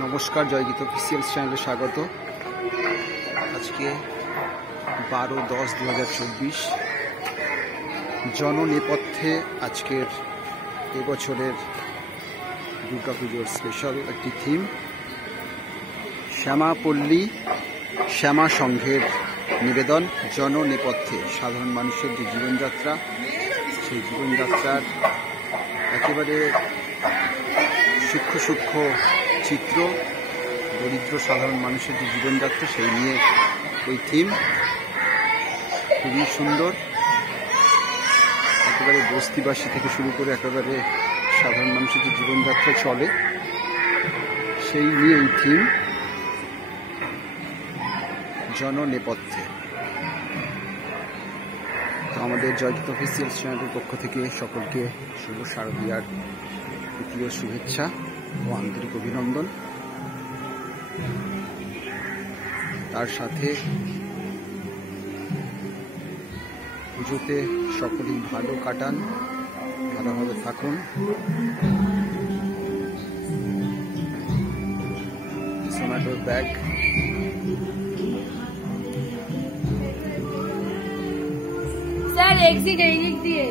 নমস্কার, জয়গীত অফিসিয়াল চ্যানেলে স্বাগত। আজকে 12/10/2024 জননেপথ্যে আজকের এবছরের দুর্গাপুজোর স্পেশাল একটি থিম শ্যামাপল্লী শ্যামা সংঘের নিবেদন। জননেপথ্যে সাধারণ মানুষের যে জীবনযাত্রা, সেই জীবনযাত্রার একেবারে সূক্ষ্ম সূক্ষ্ম চিত্র, দরিদ্র সাধারণ মানুষের যে জীবনযাত্রা সেই নিয়ে ওই থিম। খুবই সুন্দর, একেবারে বস্তিবাসী থেকে শুরু করে একেবারে সাধারণ মানুষের যে জীবনযাত্রা চলে সেই নিয়ে এই থিম জননেপথ্যে। তো আমাদের জয়গীত অফিসিয়াল চ্যানেলের পক্ষ থেকে সকলকে শুভ শারদীয়ার তৃতীয় শুভেচ্ছা ও আন্তরিক অভিনন্দন। তার সাথে পুজোতে সকলেই ভালো কাটান, ভালোভাবে থাকুন। সোনাটোর ব্যাগ স্যার এক্সিট এই দিক দিয়ে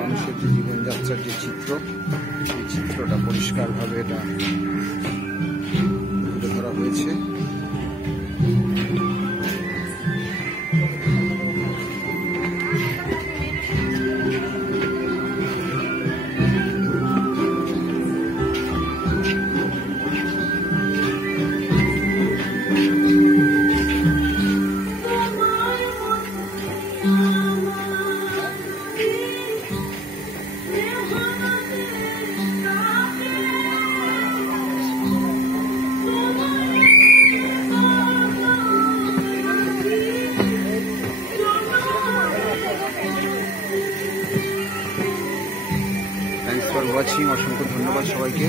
মানুষের যে জীবনযাত্রার যে চিত্র, এই চিত্রটা পরিষ্কারভাবে এটা তুলে ধরা হয়েছে। Thanks for watching. অসংখ্য ধন্যবাদ সবাইকে।